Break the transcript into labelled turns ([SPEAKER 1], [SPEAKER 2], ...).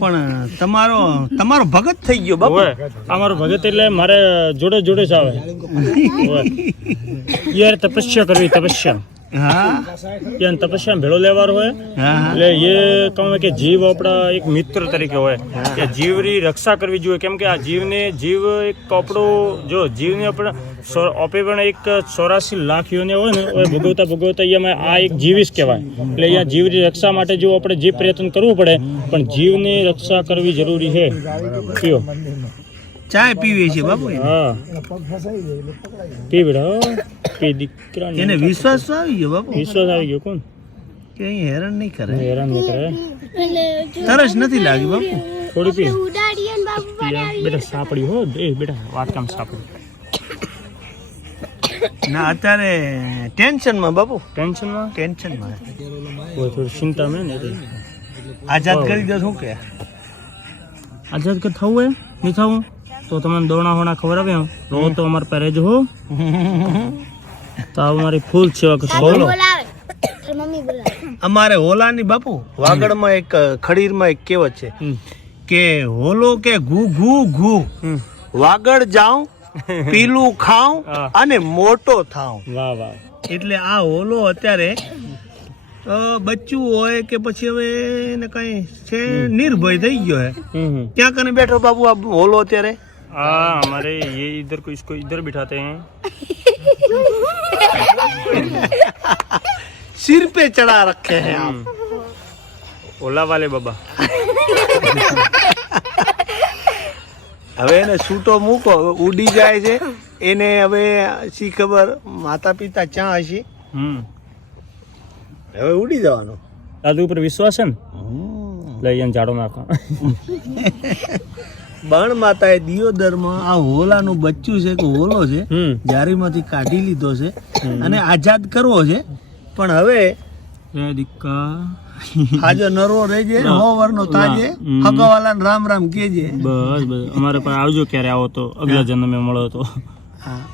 [SPEAKER 1] પણ તમારો તમારો ભગત થઈ ગયો બાપુ.
[SPEAKER 2] અમારો ભગત એટલે મારે જોડે જોડે જ આવે. યાર, તપસ્યા કરવી, તપસ્યા.
[SPEAKER 1] હા.
[SPEAKER 2] યાર તપસ્યા ભેળો લેવાનો હોય. એટલે એ કહું કે જીવ આપણા એક મિત્ર તરીકે હોય. કે જીવની રક્ષા કરવી જોઈએ. કેમ કે આ જીવને જીવ એક કપડો જો જીવને આપણે આપે પણ એક ચોરાસી લાખ યોને હોય ને એ ભોગવતા ભોગવતા અહીંયા આ એક જીવીશ કહેવાય. એટલે અહીંયા જીવની રક્ષા માટે જો આપણે જે પ્રયત્ન કરવું પડે પણ જીવની રક્ષા કરવી જરૂરી છે. કયો
[SPEAKER 1] ચાય પીવી છે બાપુ.
[SPEAKER 2] હા. પી પી દીકરા
[SPEAKER 1] એને વિશ્વાસ તો આવી ગયો બાપુ?
[SPEAKER 2] વિશ્વાસ આવી ગયો કોણ?
[SPEAKER 1] કે અહીં હેરાન નહીં કરે.
[SPEAKER 2] હેરાન નહીં કરે.
[SPEAKER 1] તરસ નથી લાગી બાપુ.
[SPEAKER 2] થોડી પી.
[SPEAKER 3] ઉડાડીએ ને બાબુ
[SPEAKER 2] બેટા સાપડી હો એ બેટા વાત કામ સાપડી.
[SPEAKER 1] ના અત્યારે ટેન્શનમાં બાપુ.
[SPEAKER 2] ટેન્શનમાં?
[SPEAKER 1] ટેન્શનમાં.
[SPEAKER 2] થોડી ચિંતા મેં ને
[SPEAKER 1] આઝાદ કરી દો શું કે?
[SPEAKER 2] આઝાદ કે થવું હોય નહીં થવું? તો તમને દોણા હોણા ખબર આવે તો અમારે પહેરે જ હો. તો આ અમારી ફૂલ સેવા કરશો બોલો
[SPEAKER 3] બોલાવે તારી મમ્મી બોલાવે
[SPEAKER 1] અમારે હોલાની બાપુ વાગડમાં એક ખડીરમાં એક કહેવત છે
[SPEAKER 2] હમ.
[SPEAKER 1] કે હોલો કે ઘુ ઘુ ઘુ
[SPEAKER 2] હમ.
[SPEAKER 1] વાગડ જાઉં પીલું ખાઉં
[SPEAKER 2] હા.
[SPEAKER 1] અને મોટો થાઉં
[SPEAKER 2] વાહ વાહ
[SPEAKER 1] એટલે આ હોલો અત્યારે અ, બચ્ચું હોય કે પછી હવે એને કઈ છે નિર્ભય થઈ ગયો હે
[SPEAKER 2] हम्म हम्म।
[SPEAKER 1] ક્યાં કને બેઠો બાબુ આ હોલો અત્યારે
[SPEAKER 2] हाँ हमारे ये इधर को इसको इधर बिठाते हैं
[SPEAKER 1] पे चढ़ा रखे हैं आप।
[SPEAKER 2] ઓલા વાલે બાબા
[SPEAKER 1] હવે એને છૂટો મૂકો ઉડી જાય છે. એને હવે શી ખબર માતા પિતા ક્યાં હશે? હવે ઉડી જવાનો.
[SPEAKER 2] દાદુ ઉપર વિશ્વાસ છે ને? લઈ એને ઝાડો નાખવાનો
[SPEAKER 1] બાણ માતાએ દિયોદરમાં આ હોલાનું બચ્ચું છે કે હોલો છે જારીમાંથી કાઢી લીધો છે અને આઝાદ કરવો છે. પણ હવે હાજો નરવો રહેજે હો વરનો તાજે. હકવાલાને રામ રામ કેજે
[SPEAKER 2] બસ બસ. અમારે પાસે આવજો ક્યારે આવો તો. અગલા જન્મે મળો તો.
[SPEAKER 1] હા.